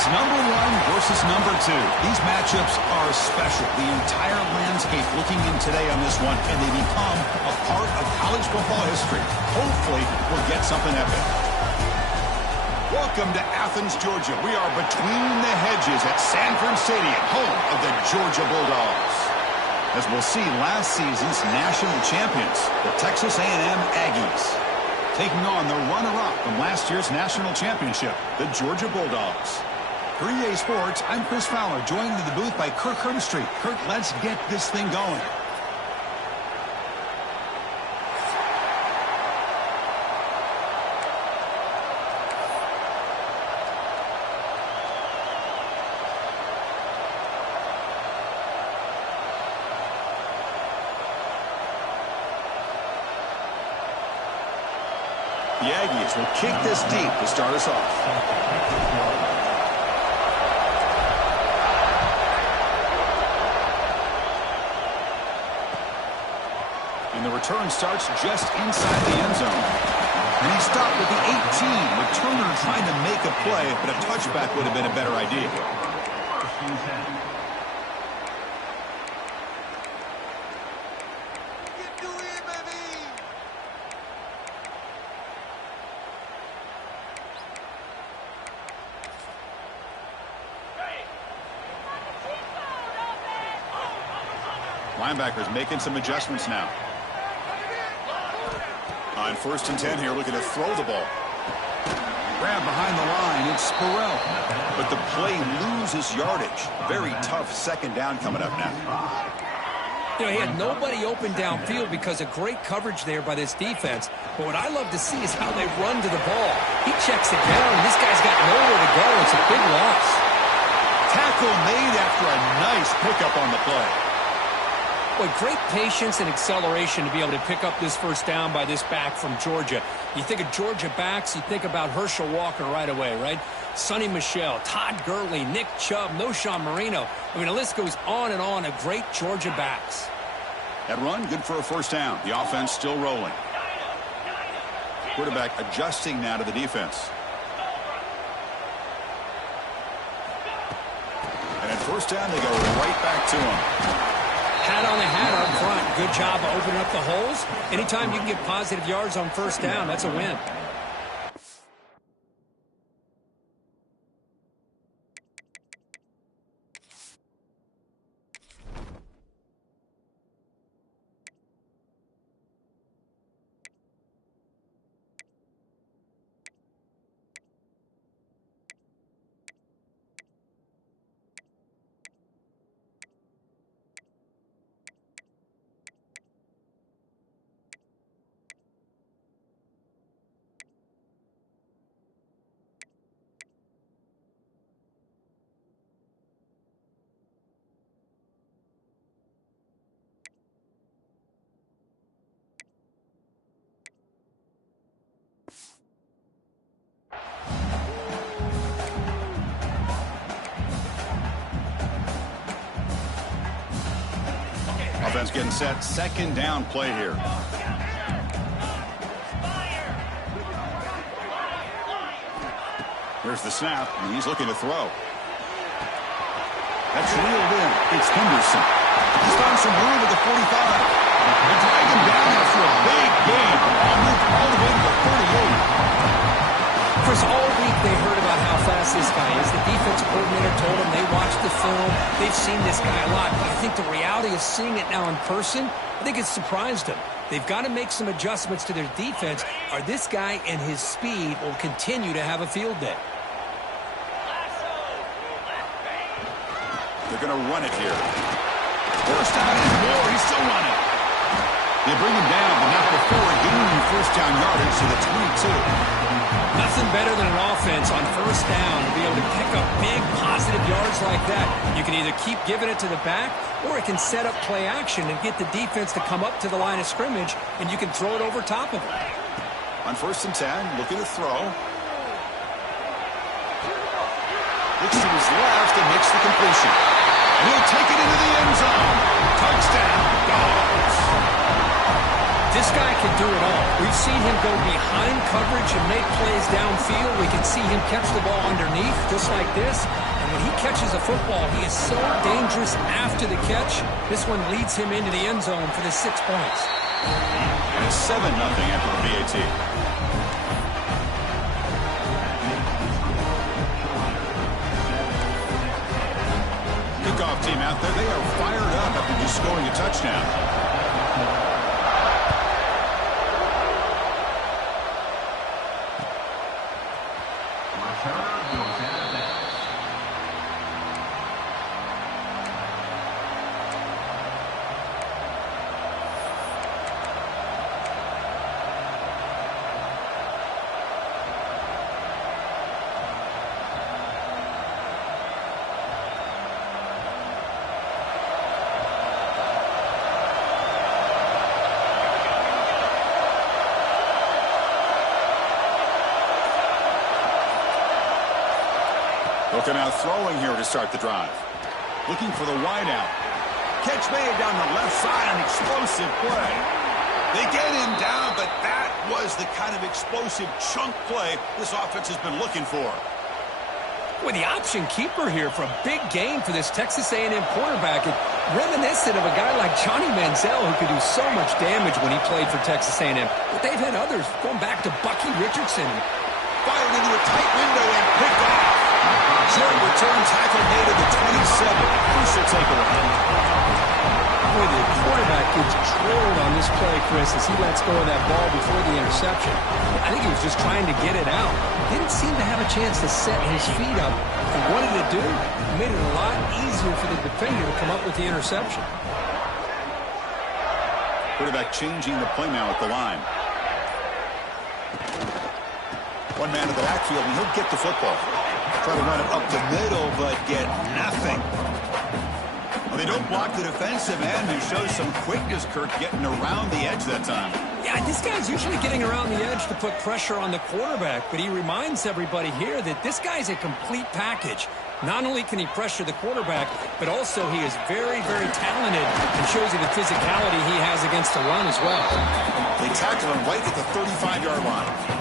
It's number 1 versus number 2. These matchups are special. The entire landscape looking in today on this one, and they become a part of college football history. Hopefully, we'll get something epic. Welcome to Athens, Georgia. We are between the hedges at Sanford Stadium, home of the Georgia Bulldogs. As we'll see, last season's national champions, the Texas A&M Aggies, taking on the runner-up from last year's national championship, the Georgia Bulldogs. For EA Sports, I'm Chris Fowler, joined in the booth by Kirk Herbstreit. Kirk, let's get this thing going. The Aggies will kick this deep to start us off. And the return starts just inside the end zone. And he stopped at the 18. Returner trying to make a play, but a touchback would have been a better idea. Linebackers making some adjustments now. On 1st and 10 here, looking to throw the ball. Grab behind the line, it's Spurrell. But the play loses yardage. Very tough second down coming up now. You know, he had nobody open downfield because of great coverage there by this defense. But what I love to see is how they run to the ball. He checks it down, and this guy's got nowhere to go. It's a big loss. Tackle made after a nice pickup on the play. Boy, great patience and acceleration to be able to pick up this first down by this back from Georgia. You think of Georgia backs, you think about Herschel Walker right away, right? Sonny Michel, Todd Gurley, Nick Chubb, Knowshon Moreno. I mean, the list goes on and on of great Georgia backs. That run, good for a first down. The offense still rolling. Quarterback adjusting now to the defense. And at first down, they go right back to him. Hat on the hat up front. Good job of opening up the holes. Anytime you can get positive yards on first down, that's a win. Offense getting set. Second down play here. Here's the snap, and he's looking to throw. That's reeled in. It's Henderson. He's found some room at the 45. They drag him down after a big gain. Moved all the way to the 38. Chris, all week they heard about how fast this guy is. The defensive coordinator told them they watched the film. They've seen this guy a lot. But I think the reality of seeing it now in person, I think it's surprised them. They've got to make some adjustments to their defense, or this guy and his speed will continue to have a field day. They're going to run it here. First down and more. He's still running. They bring him down, but not before gaining first down yardage to the 22. Nothing better than an offense on first down to be able to pick up big positive yards like that. You can either keep giving it to the back, or it can set up play action and get the defense to come up to the line of scrimmage, and you can throw it over top of it. On 1st and 10, looking to throw. Looks to his left and makes the completion. And he'll take it into the end zone. Touchdown, Dogs. This guy can do it all. We've seen him go behind coverage and make plays downfield. We can see him catch the ball underneath, just like this. And when he catches a football, he is so dangerous after the catch. This one leads him into the end zone for the 6 points. And it's 7-0 after the PAT. Kickoff team out there, they are fired up after just scoring a touchdown. Looking out throwing here to start the drive. Looking for the wideout. Catch made down the left side, an explosive play. They get him down, but that was the kind of explosive chunk play this offense has been looking for. With the option keeper here for a big gain for this Texas A&M quarterback. It reminiscent of a guy like Johnny Manziel who could do so much damage when he played for Texas A&M. But they've had others going back to Bucky Richardson. Fired into a tight window and picked off. Short return tackle made at the 27. Crucial takeaway. Boy, the quarterback gets drilled on this play, Chris, as he lets go of that ball before the interception. I think he was just trying to get it out. Didn't seem to have a chance to set his feet up. And what did it do? It made it a lot easier for the defender to come up with the interception. Quarterback changing the play now at the line. One man in the backfield, and he'll get the football. Try to run it up the middle, but get nothing. Well, they don't block the defensive end, who shows some quickness, Kirk, getting around the edge that time. Yeah, this guy's usually getting around the edge to put pressure on the quarterback, but he reminds everybody here that this guy's a complete package. Not only can he pressure the quarterback, but also he is very, very talented and shows you the physicality he has against the run as well. They tackle him right at the 35-yard line.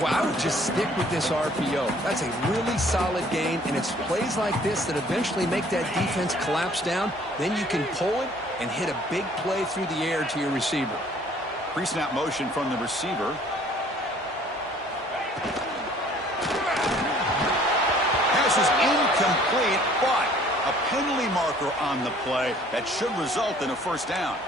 Well, I would just stick with this RPO. That's a really solid gain, and it's plays like this that eventually make that defense collapse down. Then you can pull it and hit a big play through the air to your receiver. Pre-snap motion from the receiver. Pass is incomplete, but a penalty marker on the play that should result in a first down.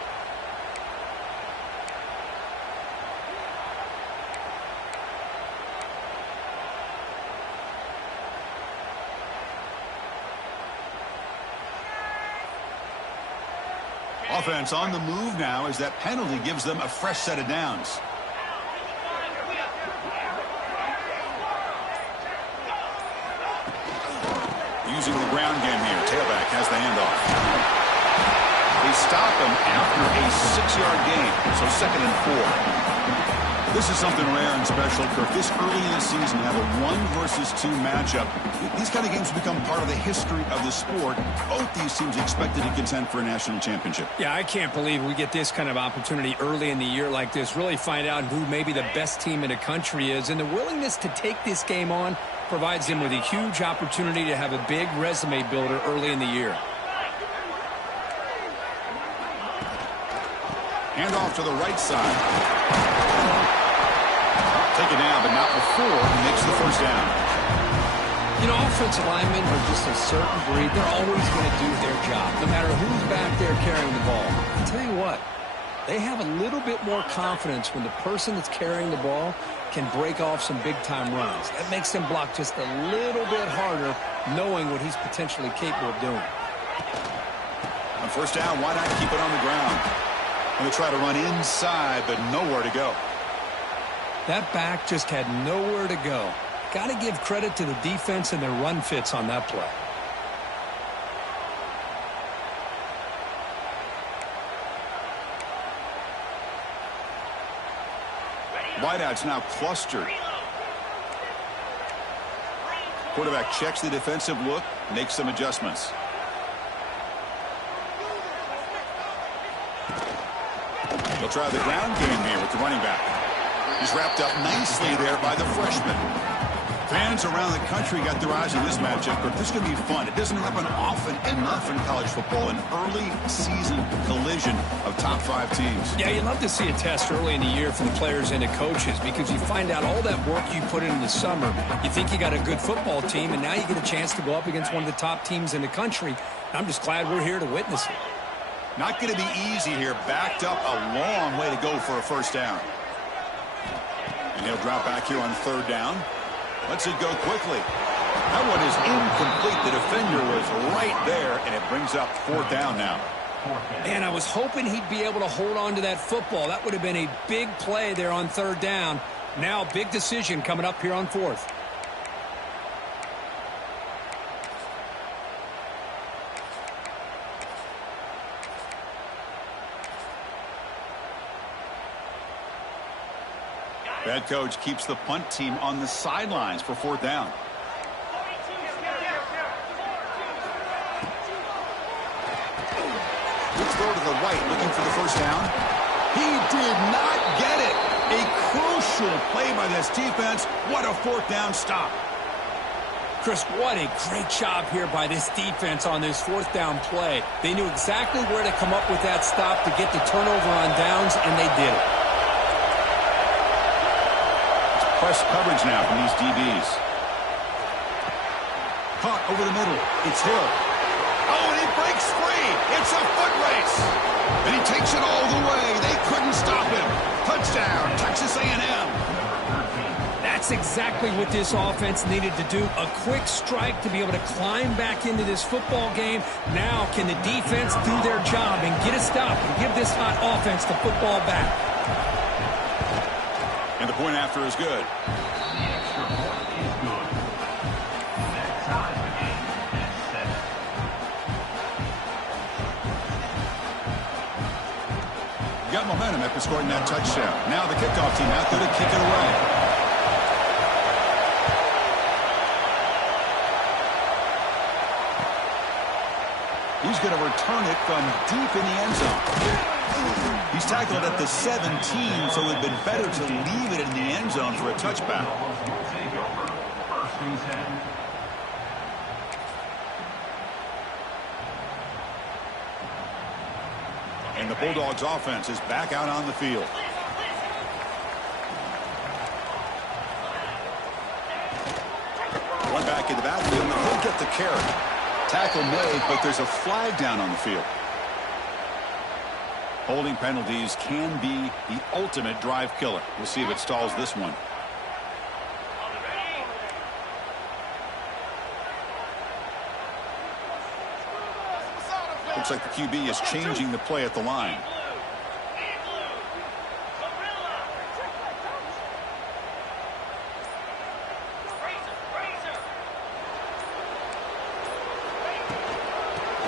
Offense on the move now as that penalty gives them a fresh set of downs. Using the ground game here. Tailback has the handoff. They stop him after a 6-yard gain, so 2nd and 4. This is something rare and special, Kirk. This early in the season, have a 1 versus 2 matchup. These kind of games become part of the history of the sport. Both these teams expected to contend for a national championship. Yeah, I can't believe we get this kind of opportunity early in the year like this. Really find out who maybe the best team in the country is. And the willingness to take this game on provides them with a huge opportunity to have a big resume builder early in the year. Handoff to the right side. Taken down, but not before he makes the first down. You know, offensive linemen are just a certain breed. They're always going to do their job, no matter who's back there carrying the ball. I'll tell you what, they have a little bit more confidence when the person that's carrying the ball can break off some big-time runs. That makes them block just a little bit harder, knowing what he's potentially capable of doing. On first down, why not keep it on the ground? And they try to run inside, but nowhere to go. That back just had nowhere to go. Got to give credit to the defense and their run fits on that play. Wideout's now clustered. Quarterback checks the defensive look, makes some adjustments. They'll try the ground game here with the running back. He's wrapped up nicely there by the freshman. Fans around the country got their eyes on this matchup, but this is going to be fun. It doesn't happen often enough in college football, an early season collision of top 5 teams. Yeah, you'd love to see a test early in the year for the players and the coaches because you find out all that work you put in the summer. You think you got a good football team, and now you get a chance to go up against one of the top teams in the country. I'm just glad we're here to witness it. Not going to be easy here. Backed up a long way to go for a first down. And he'll drop back here on 3rd down. Lets it go quickly. That one is incomplete. The defender was right there, and it brings up 4th down now. And I was hoping he'd be able to hold on to that football. That would have been a big play there on 3rd down. Now, big decision coming up here on 4th. Head coach keeps the punt team on the sidelines for 4th down. Good throw to the right, looking for the first down. He did not get it. A crucial play by this defense. What a 4th down stop. Chris, what a great job here by this defense on this 4th down play. They knew exactly where to come up with that stop to get the turnover on downs, and they did it. Press coverage now from these DBs. Caught over the middle. It's Hill. Oh, and he breaks free. It's a foot race. And he takes it all the way. They couldn't stop him. Touchdown, Texas A&M. That's exactly what this offense needed to do. A quick strike to be able to climb back into this football game. Now can the defense do their job and get a stop and give this hot offense the football back? And the point after is good. Got momentum after scoring that touchdown. Now the kickoff team out there to kick it away. He's going to return it from deep in the end zone. He's tackled at the 17, so it would have been better to leave it in the end zone for a touchback. And the Bulldogs offense is back out on the field. One back in the backfield, and he'll get the carry. Tackle made, but there's a flag down on the field. Holding penalties can be the ultimate drive killer. We'll see if it stalls this one. Looks like the QB is changing the play at the line.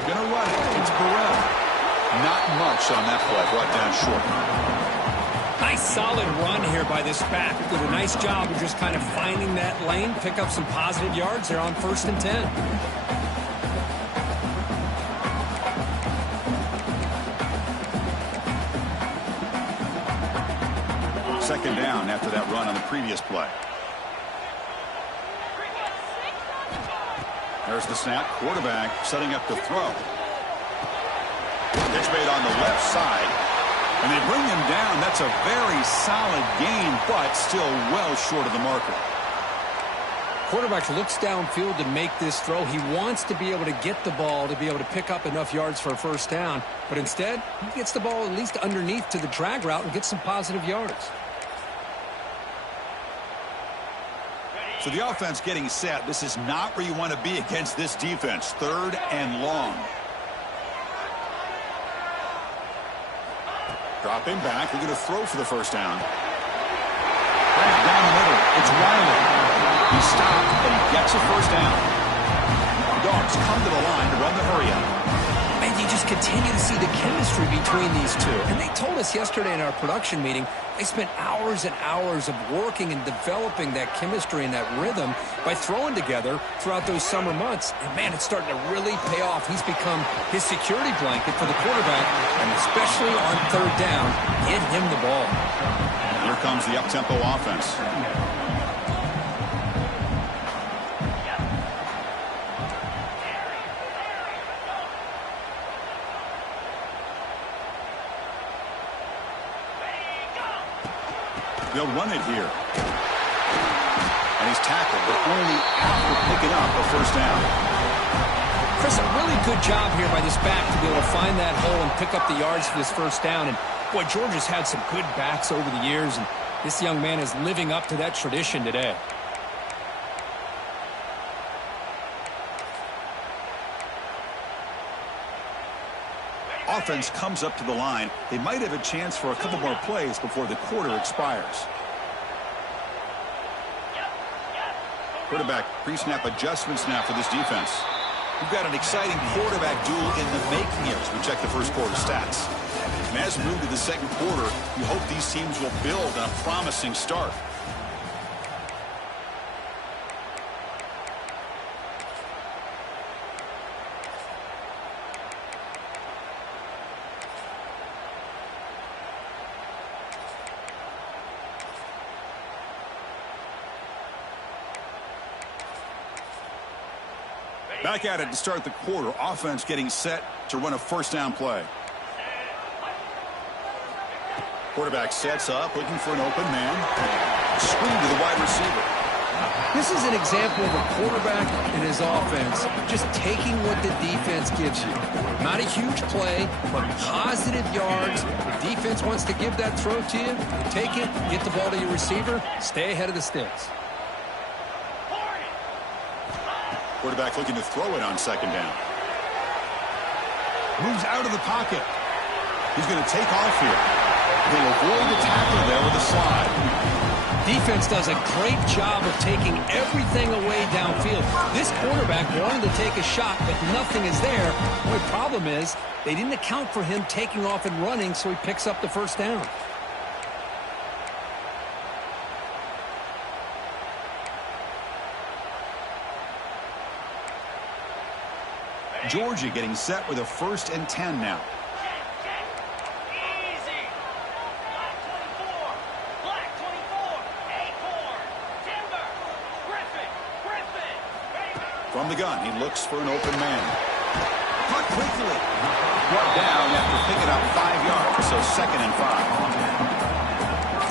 Gonna run it. It's Burrell. Not much on that play, brought down short. Nice solid run here by this back. Did a nice job of just kind of finding that lane, pick up some positive yards there on 1st and 10. Second down after that run on the previous play. There's the snap. Quarterback setting up the throw. Pitch made on the left side. And they bring him down. That's a very solid gain, but still well short of the marker. Quarterback looks downfield to make this throw. He wants to be able to get the ball to be able to pick up enough yards for a first down. But instead, he gets the ball at least underneath to the drag route and gets some positive yards. So the offense getting set. This is not where you want to be against this defense. 3rd and long. Dropping back. We're going to throw for the first down. Right down the middle. It's Riley. He stopped, but he gets a first down. The Dogs come to the line to run the hurry up. And you you just continue to see the chemistry between these two. And they told us yesterday in our production meeting, they spent hours and hours of working and developing that chemistry and that rhythm by throwing together throughout those summer months. And, man, it's starting to really pay off. He's become his security blanket for the quarterback, and especially on third down, get him the ball. Here comes the up-tempo offense. They'll run it here. And he's tackled, but only after picking up a first down. Chris, a really good job here by this back to be able to find that hole and pick up the yards for this first down. And, boy, Georgia's had some good backs over the years, and this young man is living up to that tradition today. Offense comes up to the line. They might have a chance for a couple more plays before the quarter expires. Quarterback pre-snap adjustments now for this defense. We've got an exciting quarterback duel in the making here as we check the first quarter stats. And as we move to the second quarter, we hope these teams will build on a promising start. Back at it to start the quarter. Offense getting set to run a first down play. Quarterback sets up, looking for an open man. Screen to the wide receiver. This is an example of a quarterback and his offense just taking what the defense gives you. Not a huge play, but positive yards. The defense wants to give that throw to you. You take it, get the ball to your receiver, stay ahead of the sticks. Quarterback looking to throw it on second down. Moves out of the pocket. He's going to take off here. He'll avoid the tackle there with a slide. Defense does a great job of taking everything away downfield. This quarterback wanted to take a shot, but nothing is there. The only problem is they didn't account for him taking off and running, so he picks up the first down. Georgia getting set with a 1st and 10 now. From the gun, he looks for an open man. Caught quickly. Brought down after picking up 5 yards, so 2nd and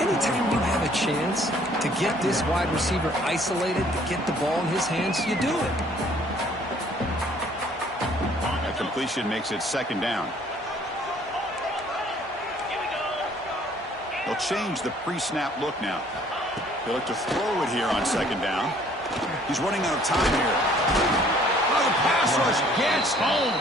5. Anytime you have a chance to get this wide receiver isolated, to get the ball in his hands, you do it. That completion makes it 2nd down. They'll change the pre-snap look now. They'll look to throw it here on 2nd down. He's running out of time here. Oh, the pass rush gets home.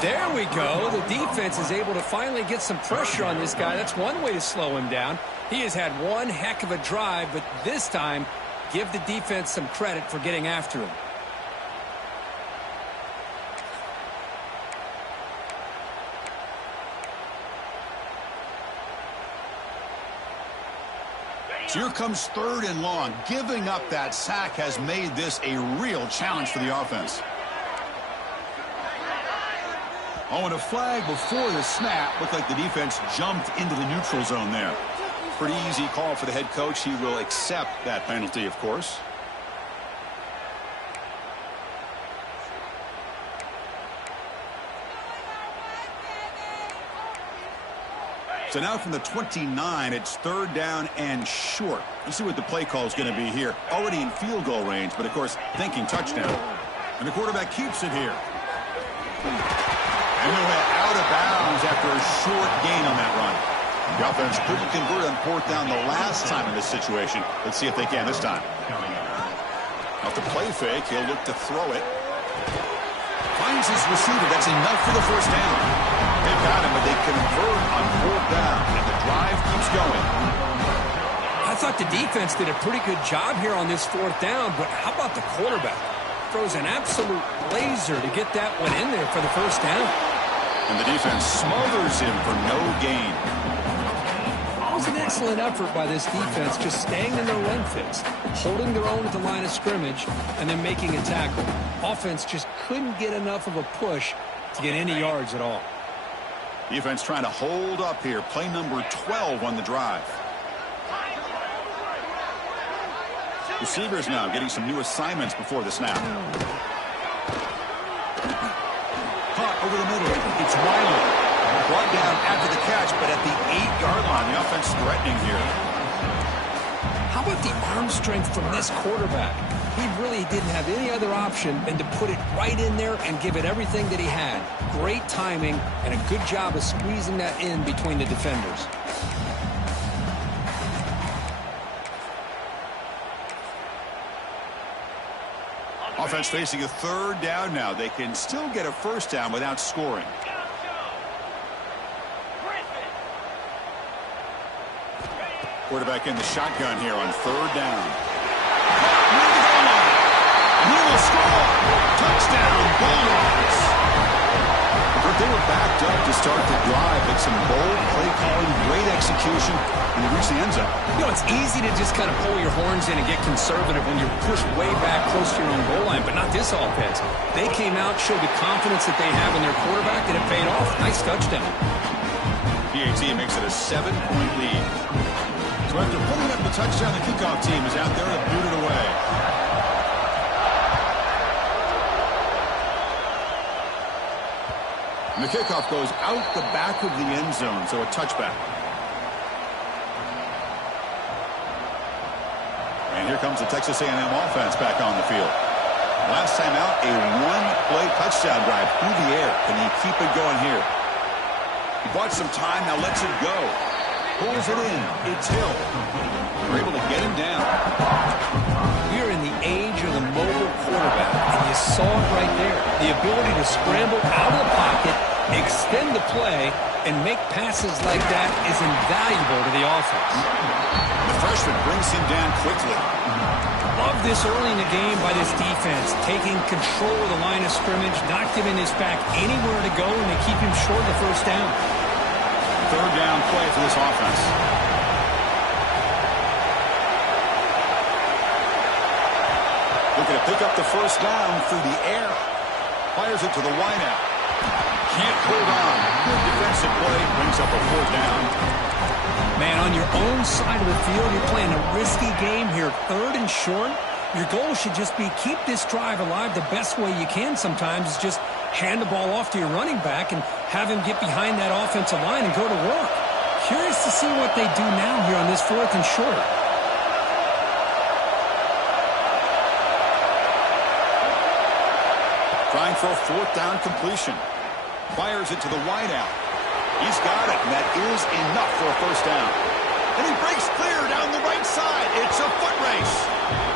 There we go. The defense is able to finally get some pressure on this guy. That's one way to slow him down. He has had one heck of a drive, but this time, give the defense some credit for getting after him. So here comes 3rd and long. Giving up that sack has made this a real challenge for the offense. Oh, and a flag before the snap. Looked like the defense jumped into the neutral zone there. Pretty easy call for the head coach. He will accept that penalty, of course. So now from the 29, it's 3rd down and short. Let's see what the play call is going to be here. Already in field goal range, but of course thinking touchdown. And the quarterback keeps it here. And they went out of bounds after a short gain on that run. The offense couldn't convert on 4th down the last time in this situation. Let's see if they can this time. Off the play fake, he'll look to throw it. Finds his receiver. That's enough for the first down. They've got him, but they convert on 4th down, and the drive keeps going. I thought the defense did a pretty good job here on this 4th down, but how about the quarterback? Throws an absolute laser to get that one in there for the first down. And the defense smothers him for no gain. It was an excellent effort by this defense, just staying in their run fits, holding their own at the line of scrimmage, and then making a tackle. Offense just couldn't get enough of a push to get any yards at all. Defense trying to hold up here. Play number 12 on the drive. Receivers now getting some new assignments before the snap. Caught over the middle. It's Riley. Brought down after the catch, but at the 8-yard line, the offense threatening here. How about the arm strength from this quarterback? He really didn't have any other option than to put it right in there and give it everything that he had. Great timing and a good job of squeezing that in between the defenders. Offense facing a 3rd down now. They can still get a 1st down without scoring. Quarterback in the shotgun here on 3rd down. And he will score. Touchdown, Bulldogs. They were backed up to start the drive, but some bold play calling, great execution, and they reached the end zone. You know, it's easy to just kind of pull your horns in and get conservative when you're pushed way back close to your own goal line, but not this offense. They came out, showed the confidence that they have in their quarterback, and it paid off. Nice touchdown. PAT makes it a 7-point lead. So after putting up the touchdown, the kickoff team is out there to boot it away. And the kickoff goes out the back of the end zone, so a touchback. And here comes the Texas A&M offense back on the field. Last time out, a 1-play touchdown drive through the air. Can he keep it going here? He bought some time, now lets it go. Pulls it in. It's Hill. We're able to get him down. We're in the age of the mobile quarterback, and you saw it right there. The ability to scramble out of the pocket, extend the play, and make passes like that is invaluable to the offense. The freshman brings him down quickly. Love this early in the game by this defense, taking control of the line of scrimmage, not giving his back anywhere to go, and they keep him short of the 1st down. 3rd down play for this offense. Looking to pick up the 1st down through the air. Fires it to the wideout. Can't hold on. Good defensive play. Brings up a 4th down. Man, on your own side of the field, you're playing a risky game here. 3rd and short. Your goal should just be keep this drive alive the best way you can sometimes is just hand the ball off to your running back and have him get behind that offensive line and go to work. Curious to see what they do now here on this 4th and short. Trying for a 4th down completion. Fires it to the wideout. He's got it, and that is enough for a 1st down. And he breaks clear down the right side. It's a foot race.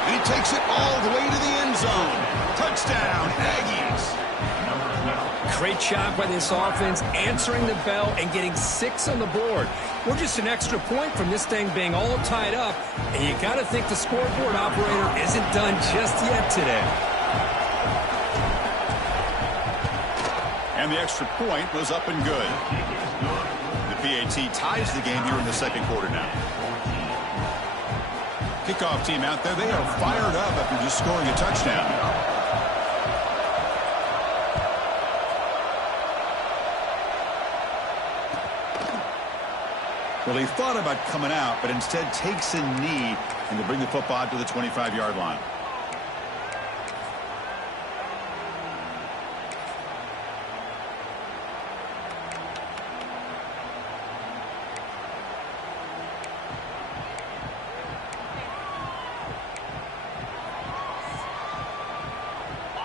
And he takes it all the way to the end zone. Touchdown, Aggies. Great job by this offense, answering the bell and getting 6 on the board. We're just an extra point from this thing being all tied up, and you got to think the scoreboard operator isn't done just yet today. And the extra point was up and good. The PAT ties the game here in the 2nd quarter now. Kickoff team out there, they are fired up after just scoring a touchdown. Well, he thought about coming out, but instead takes a knee and to bring the football to the 25-yard line.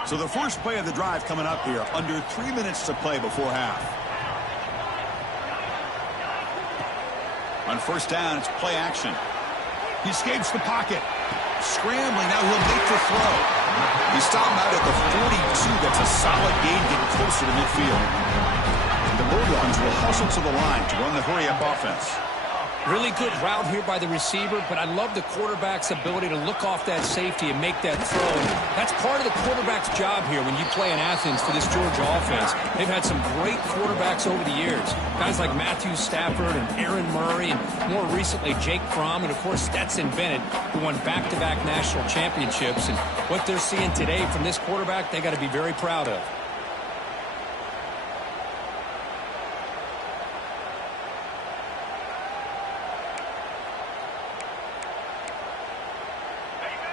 So the first play of the drive coming up here, under 3 minutes to play before half. On 1st down, it's play action. He escapes the pocket. Scrambling, now he'll make the throw. He stopped him out at the 42. That's a solid gain, getting closer to midfield. And the Bulldogs will hustle to the line to run the hurry-up offense. Really good route here by the receiver, but I love the quarterback's ability to look off that safety and make that throw. And that's part of the quarterback's job here when you play in Athens for this Georgia offense. They've had some great quarterbacks over the years. Guys like Matthew Stafford and Aaron Murray, and more recently Jake Fromm, and of course Stetson Bennett, who won back-to-back national championships. And what they're seeing today from this quarterback, they got to be very proud of.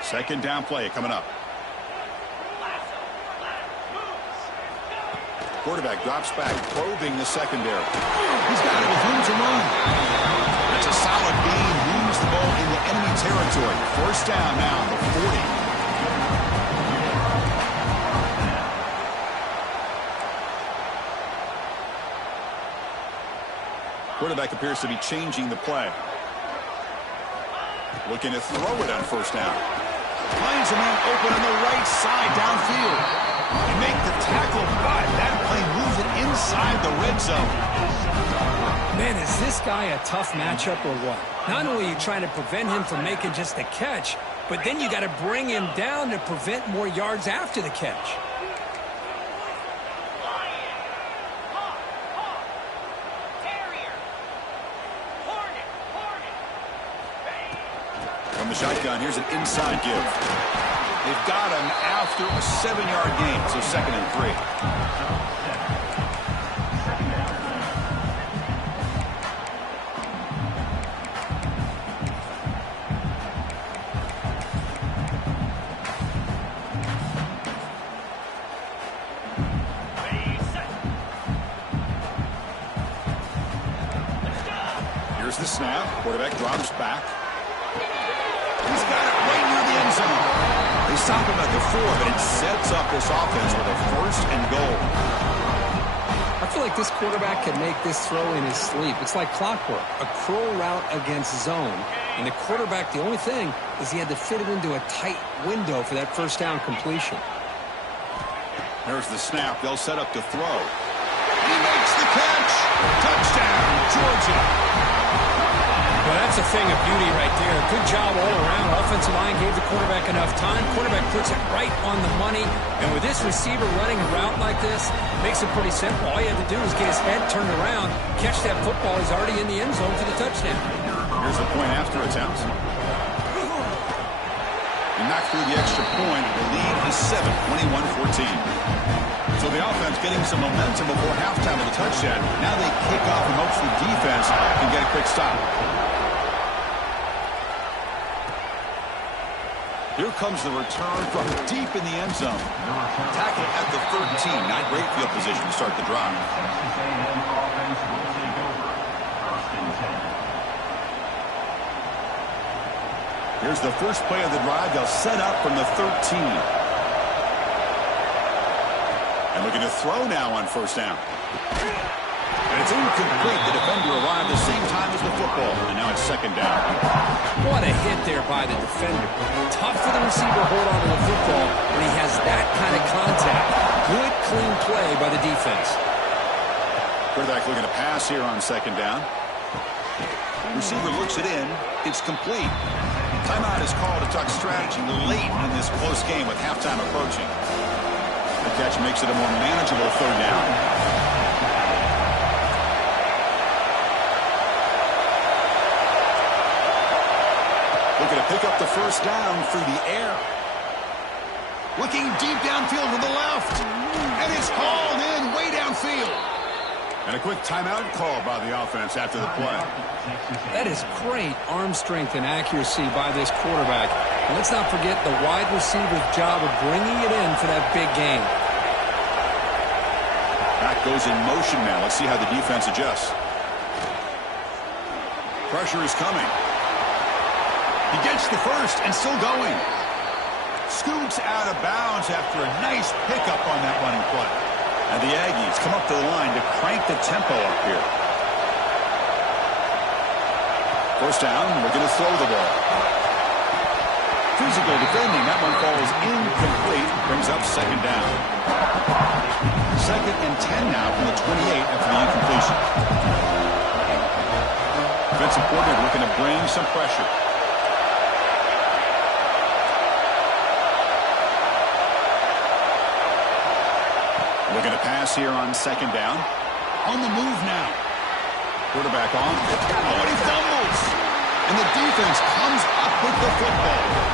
Second down play coming up. Quarterback drops back, probing the secondary. He's got it with room to run. That's a solid gain. Moves the ball into enemy territory. First down now, the 40. Quarterback appears to be changing the play. Looking to throw it on first down. Finds a man open on the right side downfield. They make the tackle, but that play moves it inside the red zone. Man, is this guy a tough matchup or what? Not only are you trying to prevent him from making just a catch, but then you got to bring him down to prevent more yards after the catch. From the shotgun, here's an inside give. They've got him after a 7-yard gain, so 2nd and 3. Here's the snap. Quarterback drops back. He's got it right near the end zone. They stop him at the 4, but it sets up this offense with a 1st and goal. I feel like this quarterback can make this throw in his sleep. It's like clockwork, a curl route against zone. And the quarterback, the only thing is he had to fit it into a tight window for that first down completion. There's the snap. They'll set up to throw. He makes the catch. Touchdown, Georgia. Well, that's a thing of beauty right there. Good job all around. Offensive line gave the quarterback enough time. Quarterback puts it right on the money. And with this receiver running a route like this, makes it pretty simple. All you have to do is get his head turned around, catch that football. He's already in the end zone for the touchdown. Here's the point after attempt. He knocked through the extra point. The lead is 7, 21-14. So the offense getting some momentum before halftime of the touchdown. Now they kick off and hopes the defense can get a quick stop. Here comes the return from deep in the end zone. Tackle at the 13. Not great field position to start the drive. Here's the first play of the drive. They'll set up from the 13. And looking to throw now on first down. And it's incomplete. The defender arrived the same time as the football. And now it's 2nd down. What a hit there by the defender. Tough for the receiver to hold on to the football when he has that kind of contact. Good, clean play by the defense. Quarterback looking to pass here on 2nd down. Receiver looks it in. It's complete. Timeout is called to talk strategy late in this close game with halftime approaching. The catch makes it a more manageable 3rd down. Looking to pick up the first down through the air. Looking deep downfield to the left. And it's hauled in way downfield. And a quick timeout call by the offense after the play. That is great arm strength and accuracy by this quarterback. And let's not forget the wide receiver's job of bringing it in for that big game. Back goes in motion now. Let's see how the defense adjusts. Pressure is coming. He gets the first and still going. Scoots out of bounds after a nice pickup on that running play. And the Aggies come up to the line to crank the tempo up here. First down, we're going to throw the ball. Physical defending, that one falls incomplete, brings up 2nd down. 2nd and 10 now from the 28 after the incompletion. defensive coordinator looking to bring some pressure. Looking to pass here on second down. On the move now. Quarterback on. Oh, and he fumbles. And the defense comes up with the football.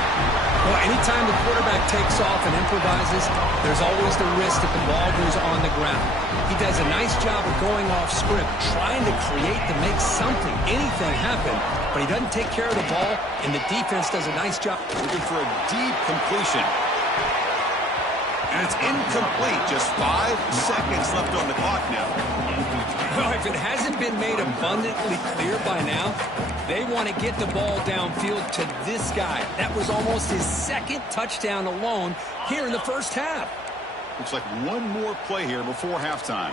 Well, anytime the quarterback takes off and improvises, there's always the risk that the ball goes on the ground. He does a nice job of going off script, trying to create to make something, anything happen, but he doesn't take care of the ball, and the defense does a nice job. Looking for a deep completion. And it's incomplete. Just 5 seconds left on the clock now. Well, if it hasn't been made abundantly clear by now, they want to get the ball downfield to this guy. That was almost his second touchdown alone here in the first half. Looks like one more play here before halftime.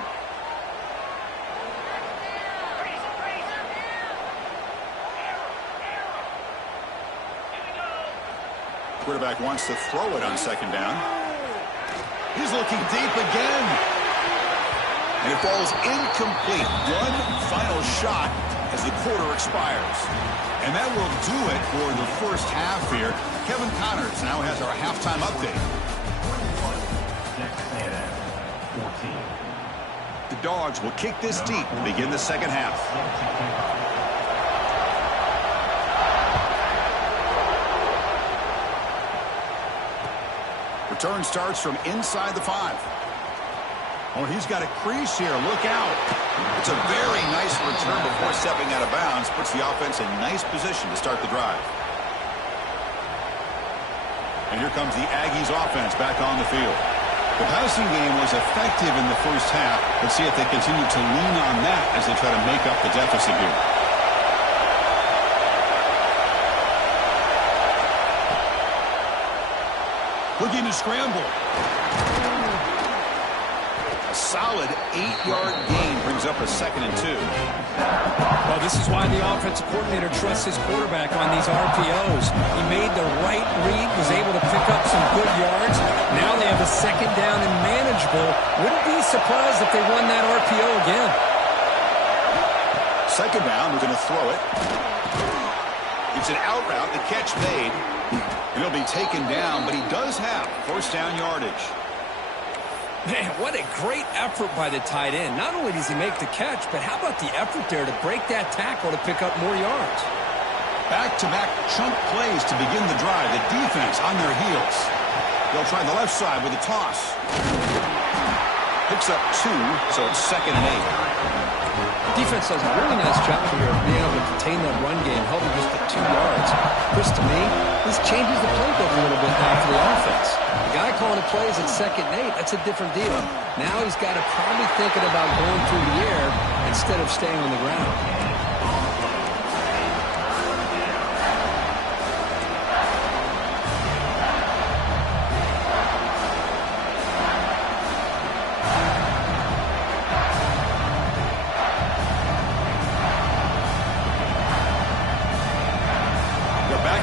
Quarterback wants to throw it on second down. He's looking deep again. And it falls incomplete. One final shot as the quarter expires. And that will do it for the first half here. Kevin Connors now has our halftime update. The Dogs will kick this deep to begin the second half. Return starts from inside the 5. Oh, he's got a crease here. Look out. It's a very nice return before stepping out of bounds. Puts the offense in nice position to start the drive. And here comes the Aggies offense back on the field. The passing game was effective in the first half. Let's see if they continue to lean on that as they try to make up the deficit here. Looking to scramble. A solid 8-yard gain brings up a 2nd and 2. Well, this is why the offensive coordinator trusts his quarterback on these RPOs. He made the right read, was able to pick up some good yards. Now they have a second down and manageable. Wouldn't be surprised if they won that RPO again. Second down, we're going to throw it. It's an out route, the catch made. And he'll be taken down, but he does have first down yardage. Man, what a great effort by the tight end. Not only does he make the catch, but how about the effort there to break that tackle to pick up more yards? Back-to-back chunk plays to begin the drive. The defense on their heels. They'll try the left side with a toss. Picks up 2, so it's 2nd and 8. Defense does a really nice job here of being able to contain that run game, held it just to 2 yards. Chris, to me, this changes the playbook a little bit now for the offense. The guy calling the plays at 2nd and 8, that's a different deal. Now he's got to probably thinking about going through the air instead of staying on the ground.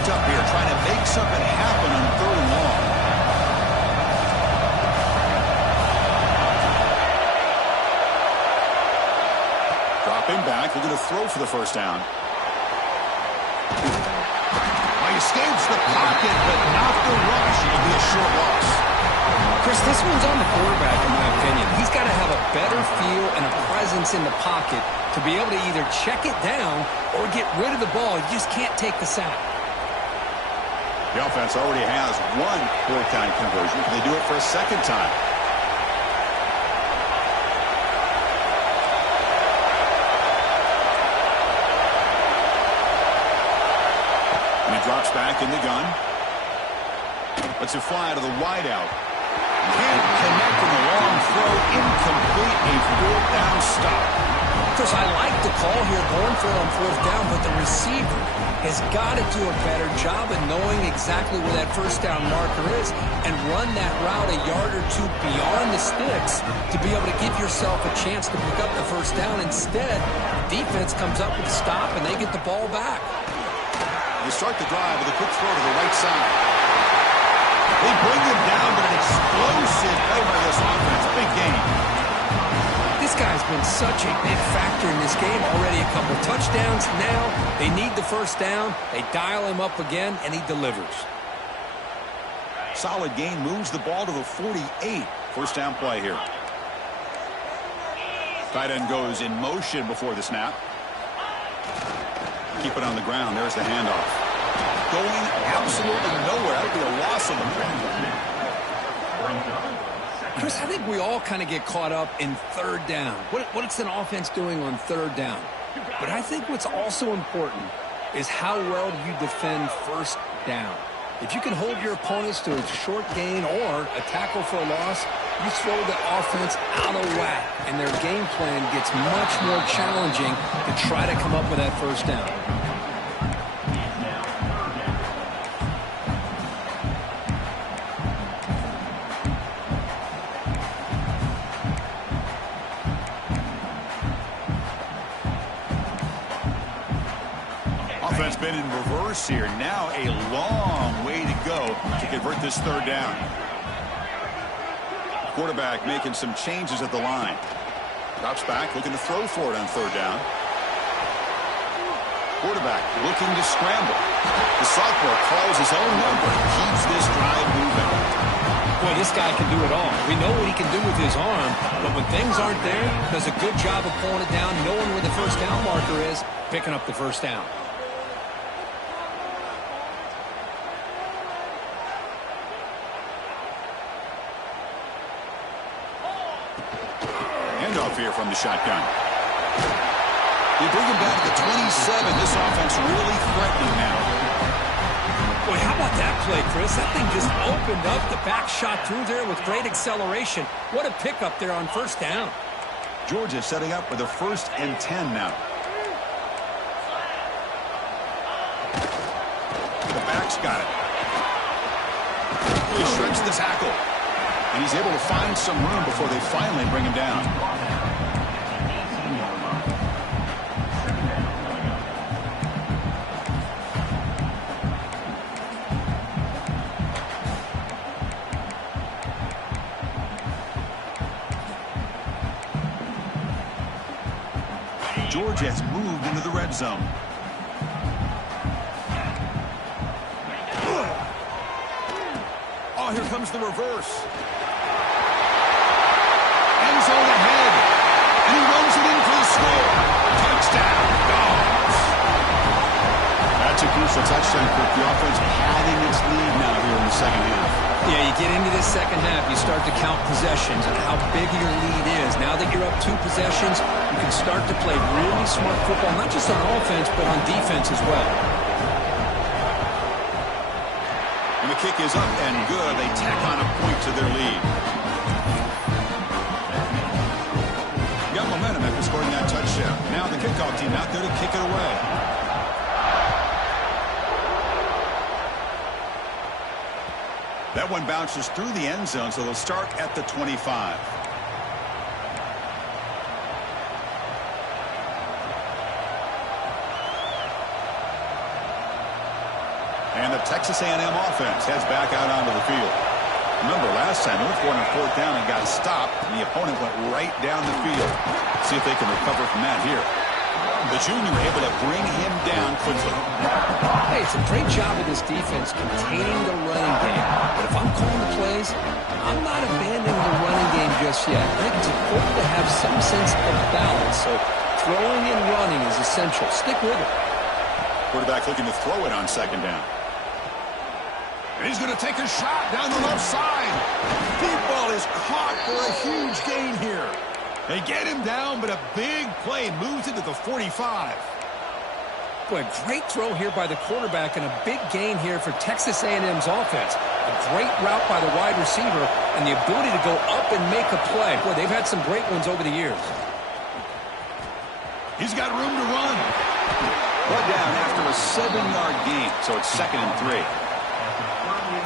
Up here trying to make something happen on 3rd and long. Dropping back, looking to throw for the first down. Well, he escapes the pocket, but not the rush. It'll be a short loss. Chris, this one's on the quarterback, in my opinion. He's got to have a better feel and a presence in the pocket to be able to either check it down or get rid of the ball. You just can't take the sack. The offense already has 1 4th-down conversion. Can they do it for a 2nd time? And he drops back in the gun. Lets it fly to the wideout. Can't connect in the long throw. Incomplete. A 4th-down stop. Chris, I like the call here going for it on 4th down, but the receiver has got to do a better job of knowing exactly where that first down marker is and run that route a yard or 2 beyond the sticks to be able to give yourself a chance to pick up the first down. Instead, defense comes up with a stop and they get the ball back. They start the drive with a quick throw to the right side. They bring him down, but an explosive play by this offense. Big game. This guy's been such a big factor in this game. Already a couple touchdowns. Now they need the first down. They dial him up again, and he delivers. Solid gain, moves the ball to the 48. First down play here. Tight end goes in motion before the snap. Keep it on the ground. There's the handoff. Going absolutely nowhere. That would be a loss of the play. Chris, I think we all kind of get caught up in third down. What's an offense doing on third down? But I think what's also important is how well you defend first down. If you can hold your opponents to a short gain or a tackle for a loss, you throw the offense out of whack, and their game plan gets much more challenging to try to come up with that first down. Offense been in reverse here. Now a long way to go to convert this third down. Quarterback making some changes at the line. Drops back, looking to throw for it on third down. Quarterback looking to scramble. The sophomore calls his own number and keeps this drive moving. Boy, this guy can do it all. We know what he can do with his arm, but when things aren't there, does a good job of pulling it down, knowing where the first down marker is, picking up the first down. Handoff here from the shotgun. You bring him down to the 27. This offense really threatening now. Boy, how about that play, Chris? That thing just opened up. The back shot through there with great acceleration. What a pickup there on first down. Georgia setting up for the 1st and 10 now. The back's got it. He shreds the tackle. And he's able to find some room before they finally bring him down. Georgia has moved into the red zone. Oh, here comes the reverse. End zone ahead. And he runs it in for the score. Touchdown, Dogs. That's a crucial touchdown for the offense padding its lead now here in the second half. Yeah, you get into this second half, you start to count possessions and how big your lead is. Now that you're up 2 possessions, you can start to play really smart football, not just on offense, but on defense as well. And the kick is up and good. They tack on a point to their lead. Got momentum after scoring that touchdown. Now the kickoff team out there to kick it away. That one bounces through the end zone, so they'll start at the 25. And the Texas A&M offense heads back out onto the field. Remember, last time they were going on 4th down and got stopped, and the opponent went right down the field. See if they can recover from that here. The junior able to bring him down quickly. Hey, it's a great job of this defense containing the running game. But if I'm calling the plays, I'm not abandoning the running game just yet. I think it's important to have some sense of balance. So throwing and running is essential. Stick with it. Quarterback looking to throw it on 2nd down. And he's going to take a shot down the left side. Deep ball is caught for a huge gain here. They get him down, but a big play moves into the 45. Boy, a great throw here by the quarterback and a big gain here for Texas A&M's offense. A great route by the wide receiver and the ability to go up and make a play. Boy, they've had some great ones over the years. He's got room to run. Brought down after a 7-yard gain, so it's 2nd and 3.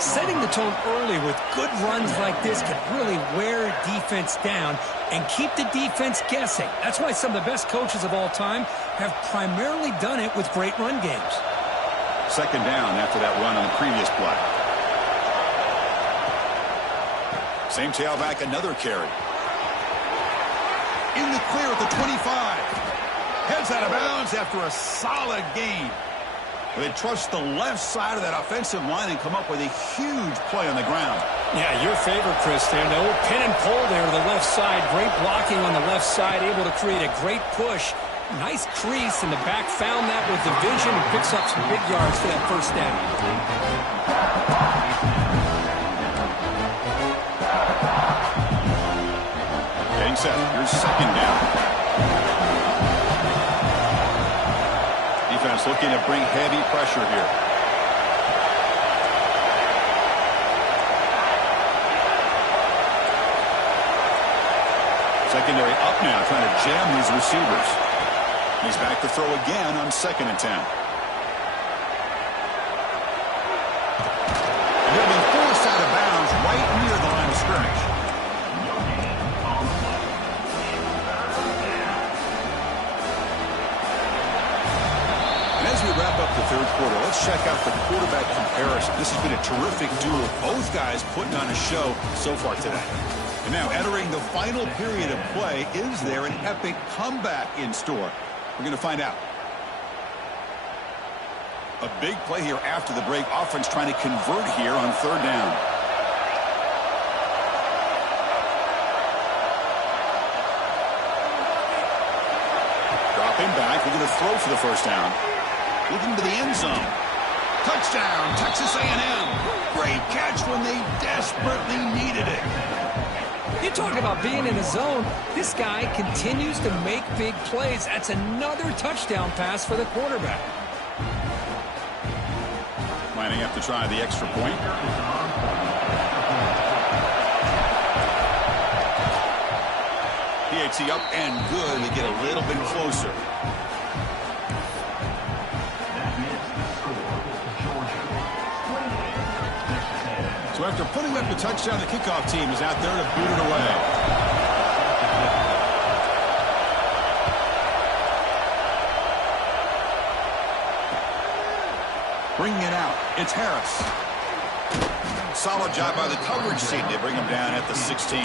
Setting the tone early with good runs like this can really wear defense down and keep the defense guessing. That's why some of the best coaches of all time have primarily done it with great run games. 2nd down after that run on the previous play. Same tailback, another carry. In the clear at the 25. Heads out of bounds after a solid gain. They trust the left side of that offensive line and come up with a huge play on the ground. Yeah, your favorite, Chris, there. No pin and pull there to the left side. Great blocking on the left side, able to create a great push. Nice crease, and the back found that with the vision and picks up some big yards for that first down. Getting set. Here's second down. Defense looking to bring heavy pressure here. Secondary up now, trying to jam these receivers. He's back to throw again on 2nd and 10. And he'll be forced out of bounds right near the line of scrimmage. And as we wrap up the third quarter, let's check out the quarterback comparison. This has been a terrific duel. Both guys putting on a show so far today. And now entering the final period of play, is there an epic comeback in store? We're going to find out. A big play here after the break. Offense trying to convert here on 3rd down. Dropping back. We're going to throw for the first down. Looking to the end zone. Touchdown, Texas A&M. Great catch when they desperately needed it. You talk about being in a zone. This guy continues to make big plays. That's another touchdown pass for the quarterback. Lining up to try the extra point. PAT up and good. We get a little bit closer. So after putting up the touchdown, the kickoff team is out there to boot it away. Bringing it out, it's Harris. Solid job by the coverage team. They bring him down at the 16.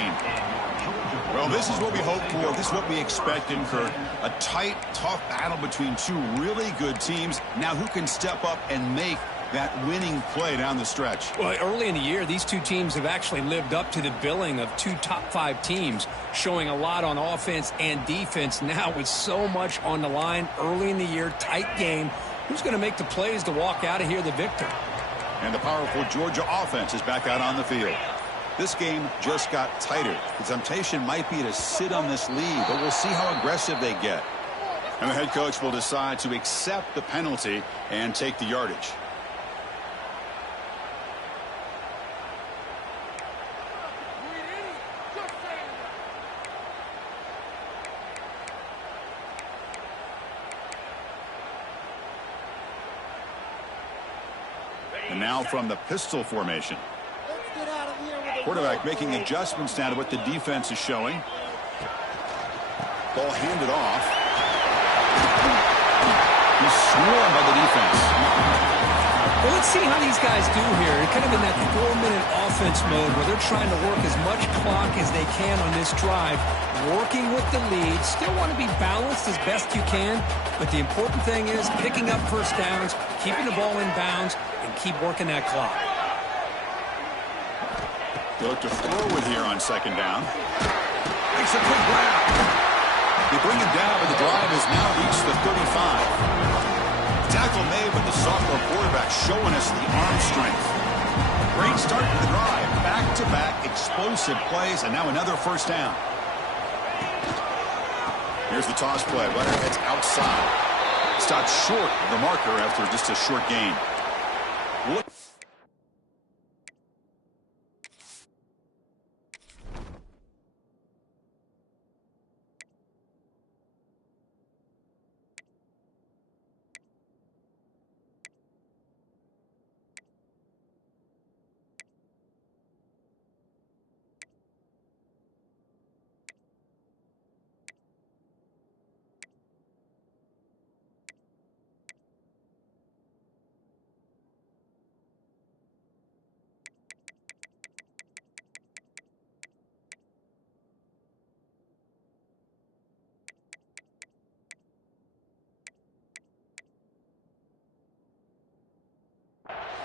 Well, this is what we hope for. This is what we expected, Kurt. A tight, tough battle between two really good teams. Now who can step up and make that winning play down the stretch? Well, early in the year, these two teams have actually lived up to the billing of two top 5 teams, showing a lot on offense and defense. Now with so much on the line early in the year, tight game, who's going to make the plays to walk out of here the victor? And the powerful Georgia offense is back out on the field. This game just got tighter. The temptation might be to sit on this lead, but we'll see how aggressive they get. And the head coach will decide to accept the penalty and take the yardage. And now from the pistol formation. Quarterback making adjustments now to what the defense is showing. Ball handed off. He's swarmed by the defense. Well, let's see how these guys do here. They're kind of in that 4-minute offense mode where they're trying to work as much clock as they can on this drive, working with the lead. Still want to be balanced as best you can, but the important thing is picking up first downs, keeping the ball in bounds, and keep working that clock. They look to throw it here on 2nd down. Makes a quick grab. They bring him down, but the drive has now reached the 35. Tackle made, but the sophomore quarterback showing us the arm strength. Great start to the drive. Back-to-back explosive plays, and now another first down. Here's the toss play. Runner heads outside. Stopped short of the marker after just a short gain. Look.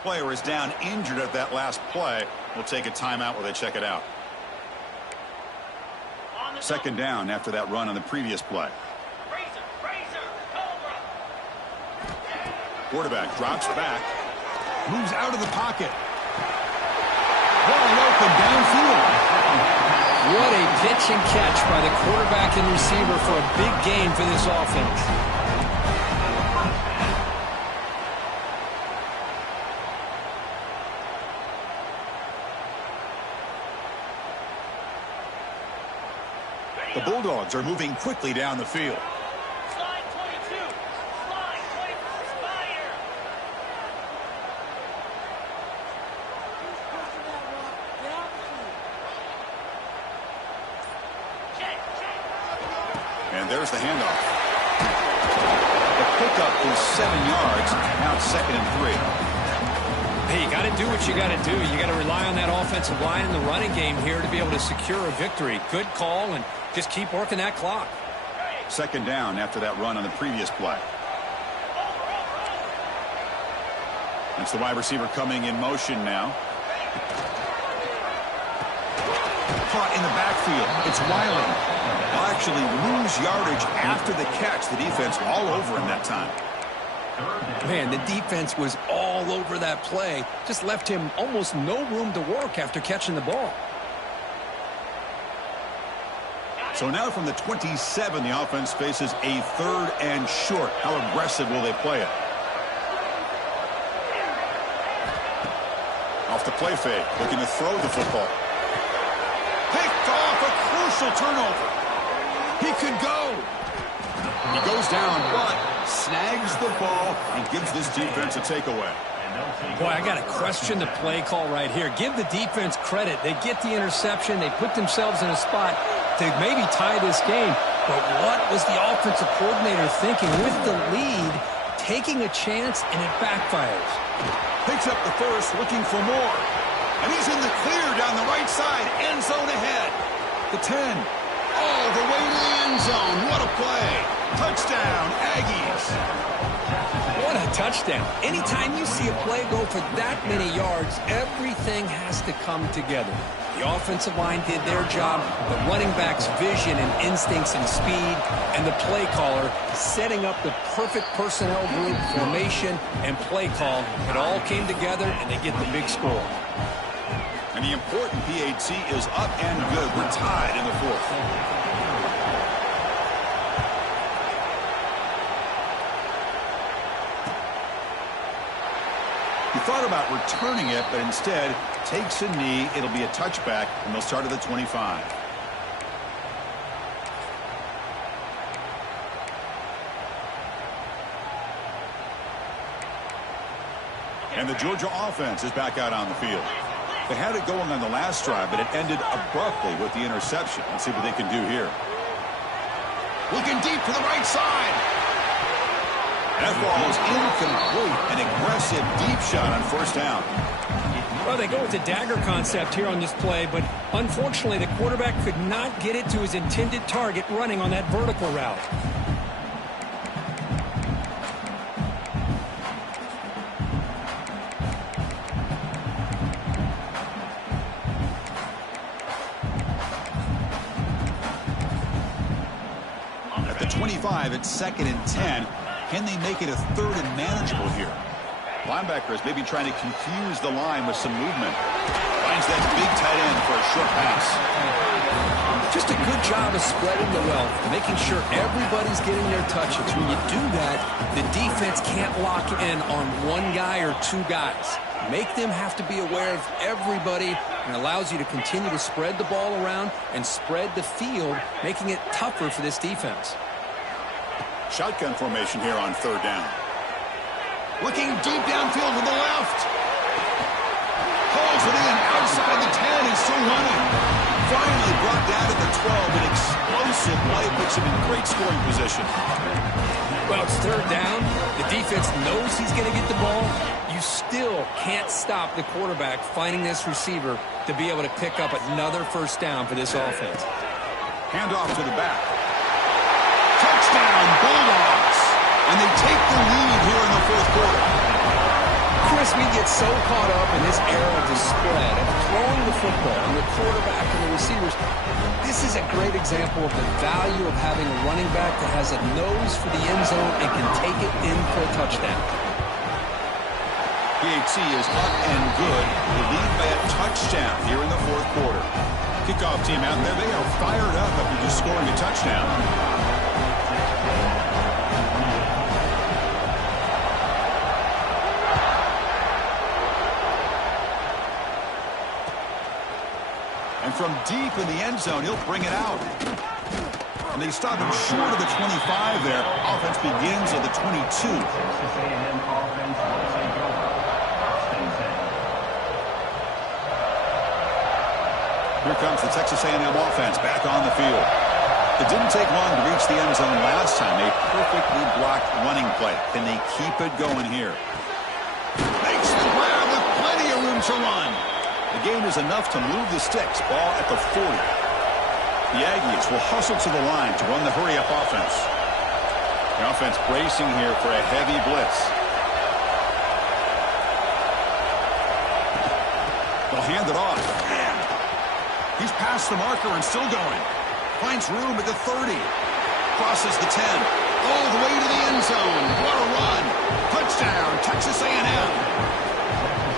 player is down injured at that last play. We'll take a timeout while they check it out. Second down after that run on the previous play. Quarterback drops back. Moves out of the pocket. Wide open downfield. What a pitch and catch by the quarterback and receiver for a big gain for this offense. The Bulldogs are moving quickly down the field. And there's the handoff. The pickup is 7 yards. Now it's 2nd and 3. Hey, you got to do what you got to do. You got to rely on that offensive line in the running game here to be able to secure a victory. Good call, and just keep working that clock. Second down after that run on the previous play. It's the wide receiver coming in motion now. Caught in the backfield. It's Wiley. Will actually lose yardage after the catch. The defense all over him that time. Man, the defense was all over that play. Just left him almost no room to work after catching the ball. So now from the 27, the offense faces a 3rd and short. How aggressive will they play it? Off the play fake, looking to throw the football. Picked off, a crucial turnover. He could go. He goes down, but snags the ball and gives this defense a takeaway. Boy, I got to question the play call right here. Give the defense credit. They get the interception. They put themselves in a spot to maybe tie this game. But what was the offensive coordinator thinking with the lead, taking a chance, and it backfires? Picks up the first, looking for more. And he's in the clear down the right side. End zone ahead. The 10. All the way to the end zone. What a play. Touchdown, Aggies. What a touchdown. Anytime you see a play go for that many yards, everything has to come together. The offensive line did their job, the running back's vision and instincts and speed, and the play caller setting up the perfect personnel group, formation, and play call. It all came together, and they get the big score. And the important PAT is up and good. We're tied in the 4th. He thought about returning it, but instead takes a knee. It'll be a touchback, and they'll start at the 25. And the Georgia offense is back out on the field. They had it going on the last drive, but it ended abruptly with the interception. Let's see what they can do here. Looking deep to the right side. That ball is incomplete. An aggressive deep shot on 1st down. Well, they go with the dagger concept here on this play, but unfortunately the quarterback could not get it to his intended target running on that vertical route. At the 25, it's 2nd and 10. Can they make it a 3rd and manageable here? Linebacker is maybe trying to confuse the line with some movement. Finds that big tight end for a short pass. Just a good job of spreading the wealth, making sure everybody's getting their touches. When you do that, the defense can't lock in on one guy or two guys. Make them have to be aware of everybody, and allows you to continue to spread the ball around and spread the field, making it tougher for this defense. Shotgun formation here on 3rd down. Looking deep downfield to the left. Pulls it in outside the 10 and still running. Finally brought down to the 12. An explosive play puts him in great scoring position. Well, it's 3rd down. The defense knows he's going to get the ball. You still can't stop the quarterback finding this receiver to be able to pick up another 1st down for this offense. Handoff to the back. Touchdown, Bulldogs. And they take the lead here in the 4th quarter. Chris, we get so caught up in this era of the spread, of throwing the football and the quarterback and the receivers. This is a great example of the value of having a running back that has a nose for the end zone and can take it in for a touchdown. PAT is up and good. They lead by a touchdown here in the fourth quarter. Kickoff team out there, they are fired up after just scoring a touchdown. And from deep in the end zone, he'll bring it out. And they stop him short of the 25 there. Offense begins at the 22. Here comes the Texas A&M offense back on the field. It didn't take long to reach the end zone last time. A perfectly blocked running play. Can they keep it going here? Makes the grab with plenty of room to run. The gain is enough to move the sticks. Ball at the 40. The Aggies will hustle to the line to run the hurry-up offense. The offense bracing here for a heavy blitz. They'll hand it off. He's past the marker and still going. Finds room at the 30. Crosses the 10. All the way to the end zone. What a run. Touchdown, Texas A&M.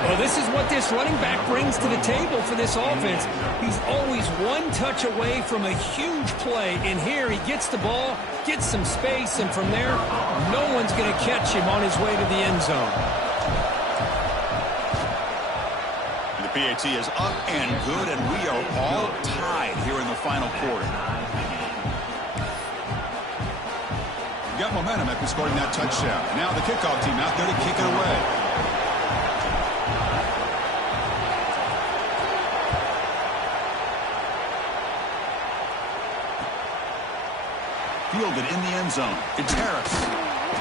Well, this is what this running back brings to the table for this offense. He's always one touch away from a huge play. And here he gets the ball, gets some space, and from there, no one's going to catch him on his way to the end zone. The PAT is up and good, and we are all tied here in the final quarter. Got momentum after scoring that touchdown. Now the kickoff team out there to kick it away. Fielded in the end zone. It's Harris.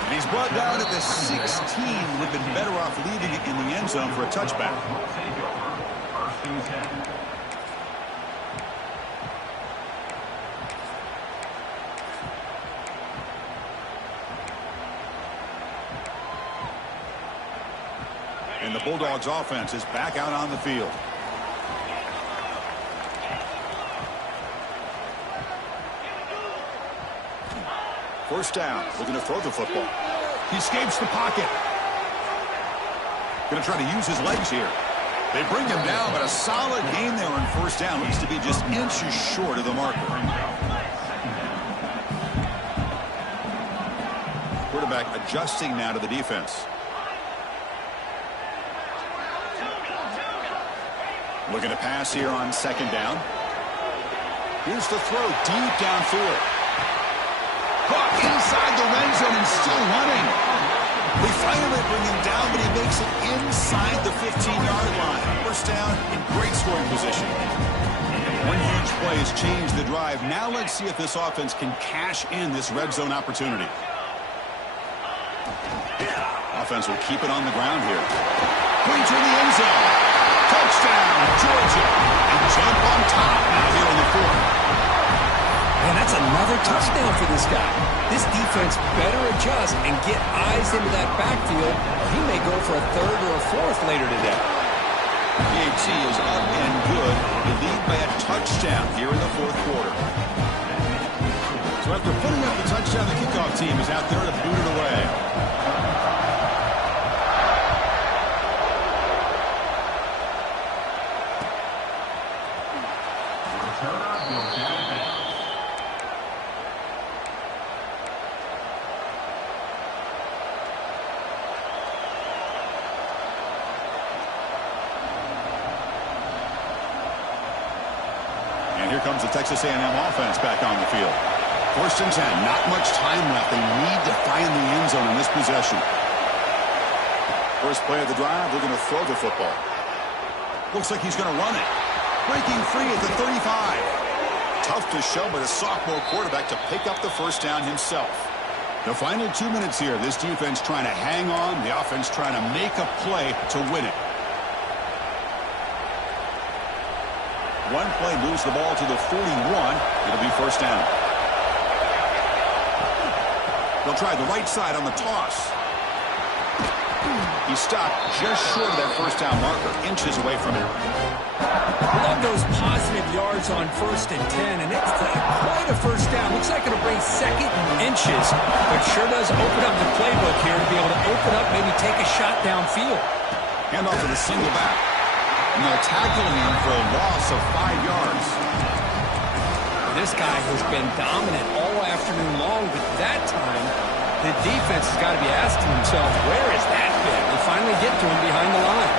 And he's brought down at the 16. Would have been better off leaving it in the end zone for a touchback. And the Bulldogs offense is back out on the field. First down, looking to throw the football. He escapes the pocket. Going to try to use his legs here. They bring him down, but a solid gain there on first down. Needs to be just inches short of the marker. Quarterback adjusting now to the defense. Looking to pass here on second down. Here's the throw deep downfield. Caught inside the red zone and still running. They finally bring him down, but he makes it inside the 15-yard line. First down in great scoring position. One huge play has changed the drive. Now let's see if this offense can cash in this red zone opportunity. Offense will keep it on the ground here. Points in the end zone. Touchdown, Georgia. And jump on top now here in the fourth. And that's another touchdown for this guy. This defense better adjust and get eyes into that backfield, or he may go for a third or a fourth later today. PAT is up and good. They lead by a touchdown here in the fourth quarter. So after putting up the touchdown, the kickoff team is out there to boot it away. Here comes the Texas A&M offense back on the field. First and 10, not much time left. They need to find the end zone in this possession. First play of the drive, they're going to throw the football. Looks like he's going to run it. Breaking free at the 35. Tough to show by the sophomore quarterback to pick up the first down himself. The final 2 minutes here, this defense trying to hang on, the offense trying to make a play to win it. One play moves the ball to the 41. It'll be first down. They'll try the right side on the toss. He stopped just short of that first down marker, inches away from it. I love those positive yards on 1st and 10, and it's quite a first down. Looks like it'll bring 2nd and inches, but sure does open up the playbook here to be able to open up, maybe take a shot downfield. Hand off to the single back. And they're tackling him for a loss of 5 yards. This guy has been dominant all afternoon long, but that time, the defense has got to be asking themselves, where has that been? They finally get to him behind the line.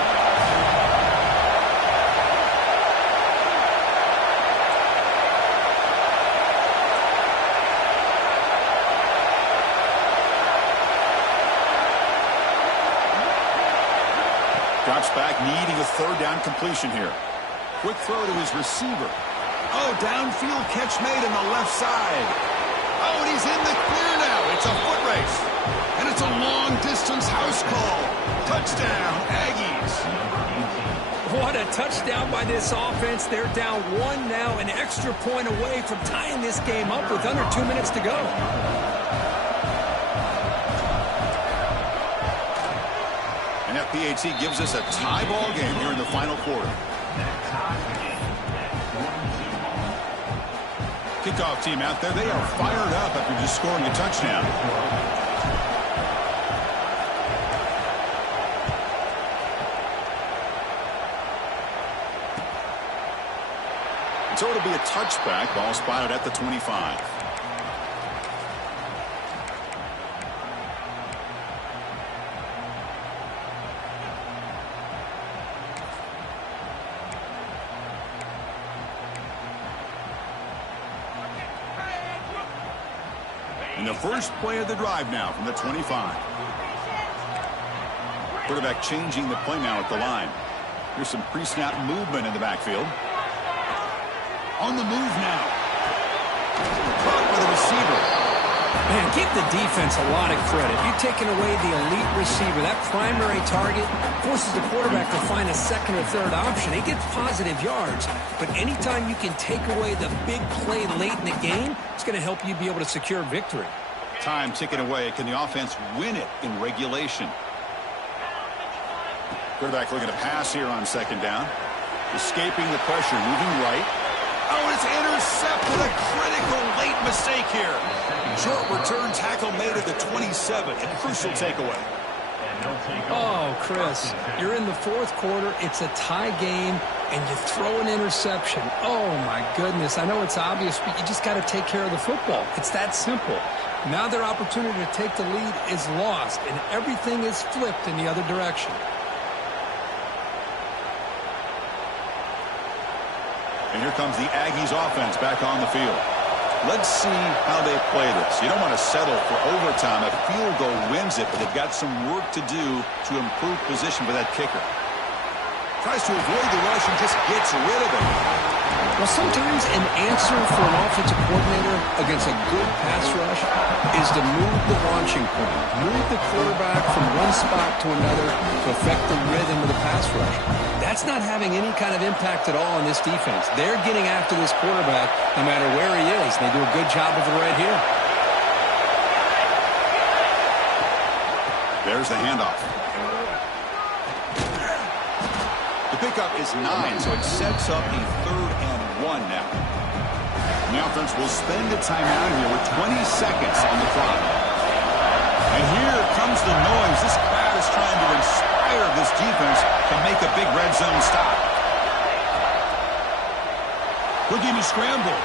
Drops back, needing a 3rd down completion here. Quick throw to his receiver. Oh, downfield catch made on the left side. Oh, and he's in the clear now. It's a foot race. And it's a long-distance house call. Touchdown, Aggies. What a touchdown by this offense. They're down 1 now, an extra point away from tying this game up with under 2 minutes to go. And FPHC gives us a tie ball game here in the final quarter. Kickoff team out there, they are fired up after just scoring a touchdown. And so it'll be a touchback, ball spotted at the 25. And the first play of the drive now from the 25. Quarterback changing the play now at the line. Here's some pre-snap movement in the backfield. On the move now. Caught by the receiver. Man, give the defense a lot of credit. You're taking away the elite receiver. That primary target forces the quarterback to find a 2nd or 3rd option. He gets positive yards. But anytime you can take away the big play late in the game, it's going to help you be able to secure victory. Time ticking away. Can the offense win it in regulation? Quarterback looking to pass here on 2nd down. Escaping the pressure, moving right. Oh, and it's intercepted. A critical late mistake here. Short return tackle made at the 27. A crucial takeaway. Oh, Chris, you're in the 4th quarter. It's a tie game, and you throw an interception. Oh, my goodness. I know it's obvious, but you just got to take care of the football. It's that simple. Now their opportunity to take the lead is lost, and everything is flipped in the other direction. And here comes the Aggies offense back on the field. Let's see how they play this. You don't want to settle for overtime. A field goal wins it, but they've got some work to do to improve position for that kicker. Tries to avoid the rush and just gets rid of it. Well, sometimes an answer for an offensive coordinator against a good pass rush is to move the launching point, move the quarterback from one spot to another to affect the rhythm of the pass rush. That's not having any kind of impact at all on this defense. They're getting after this quarterback no matter where he is. They do a good job of it right here. There's the handoff. The pickup is 9, so it sets up a 3rd and 1 now. And the offense will spend a timeout here with 20 seconds on the clock. And here comes the noise. This crowd is trying to inspire this defense to make a big red zone stop. Looking to scramble.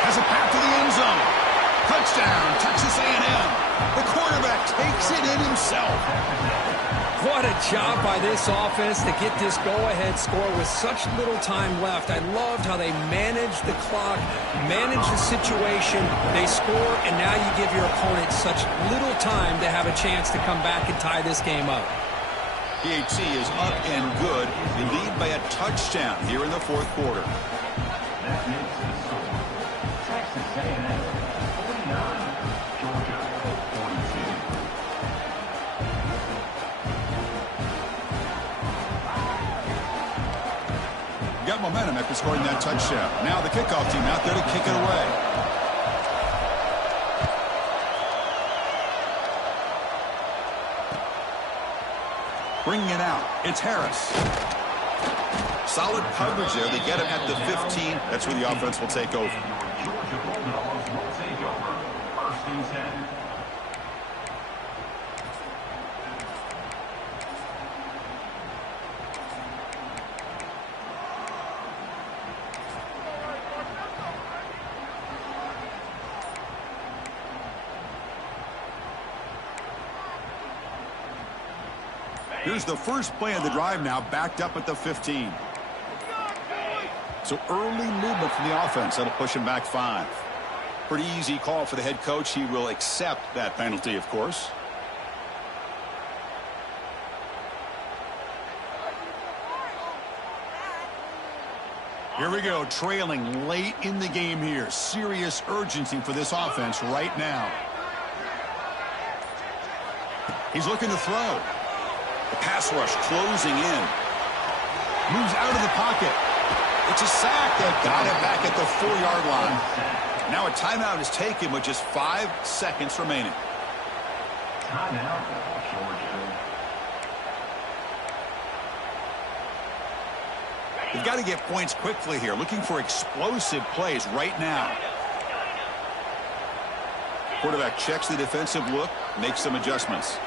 Has a path to the end zone. Touchdown, Texas A&M. The quarterback takes it in himself. What a job by this offense to get this go-ahead score with such little time left. I loved how they managed the clock, managed the situation. They score, and now you give your opponent such little time to have a chance to come back and tie this game up. PHC is up and good. They lead by a touchdown here in the 4th quarter. Texas A&M 49, Georgia 42. Got momentum after scoring that touchdown. Now the kickoff team out there to kick it away. Bringing it out, it's Harris. Solid coverage there. They get him at the 15. That's where the offense will take over. Georgia Bulldogs will take over. 1st and 10. Here's the first play of the drive now, backed up at the 15. So early movement from the offense. That'll push him back 5. Pretty easy call for the head coach. He will accept that penalty, of course. Here we go, trailing late in the game here. Serious urgency for this offense right now. He's looking to throw. The pass rush closing in. Moves out of the pocket. It's a sack. They got it back at the 4-yard line. Now a timeout is taken with just 5 seconds remaining. Timeout, Georgia. They've got to get points quickly here. Looking for explosive plays right now. Quarterback checks the defensive look, makes some adjustments.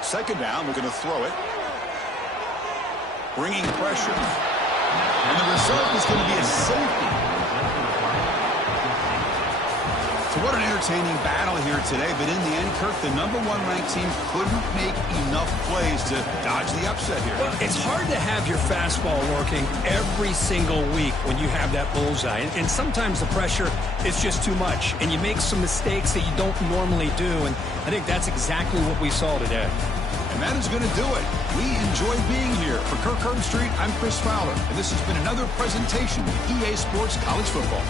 2nd down, we're going to throw it. Bringing pressure. And the result is going to be a safety. So what an entertaining battle here today. But in the end, Kirk, the #1 ranked team couldn't make enough plays to dodge the upset here. Well, it's hard to have your fastball working every single week when you have that bullseye. And sometimes the pressure is just too much. And you make some mistakes that you don't normally do. And I think that's exactly what we saw today. And that is going to do it. We enjoyed being here. For Kirk Herbstreit, I'm Chris Fowler. And this has been another presentation of EA Sports College Football.